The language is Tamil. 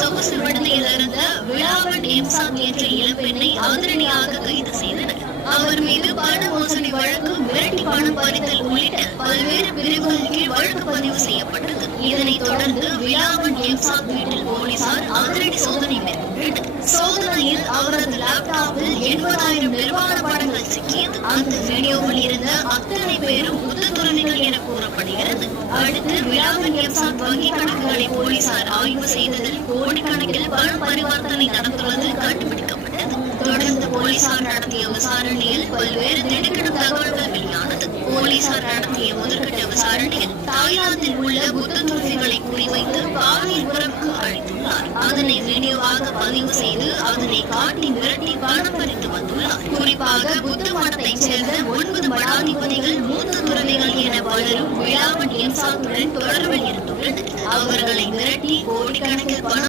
சொகுசு விடுதியில் இருந்த விழாவன் எம்சாங் என்ற இளம்பெண்ணை அதிரடியாக கைது செய்தனர். அவர் மீது பண மோசடி வழக்கு, மிரட்டி பணம் பறித்தல் உள்ளிட்ட பல்வேறு பிரிவுகளின் கீழ் வழக்கு பதிவு செய்யப்பட்டது. இதனைத் தொடர்ந்து விழாவன் எம்சாங் வீட்டில் போலீசார் அதிரடி சோதனை மேற்கொண்டனர். சோதனையில் அவரது லேப்டாப்பில் 80,000 நிர்வாண படங்கள் சிக்கியது. அந்த வீடியோவில் இருந்த அத்தனை பேரும் புத்த துறவிகள் என கூறப்படுகிறது. அடுத்து விழாவன் எம்சாங் வங்கி கணக்குகளை போலீசார் ஆய்வு செய்ததில் கோடிக்கணக்கில் பண பரிவர்த்தனை நடந்துள்ளது கண்டுபிடிக்கப்பட்டது. தொடர்ந்து போலீசார் நடத்திய விசாரணையில் பல்வேறு திடுக்கிடும் தகவல்கள் வெளியானது. போலீசார் நடத்திய முதற்கட்ட விசாரணையில் தாய்லாந்தில் உள்ள புத்த துறவிகளை குறிவைத்து பாலியல் உறவுக்கு அழைத்துள்ளார். அதனை வீடியோவாக பதிவு செய்து அதனை காட்டி மிரட்டி பணம் பறித்து வந்துள்ளார். குறிப்பாக புத்த மடத்தைச் சேர்ந்த 9 மடாதிபதிகள், மூத்த துறவிகள் என பலரும் விழாவன் எம்சாங்குடன் தொடர்பில் இருந்துள்ளனர். அவர்களை மிரட்டி கோடிக்கணக்கில் பணம்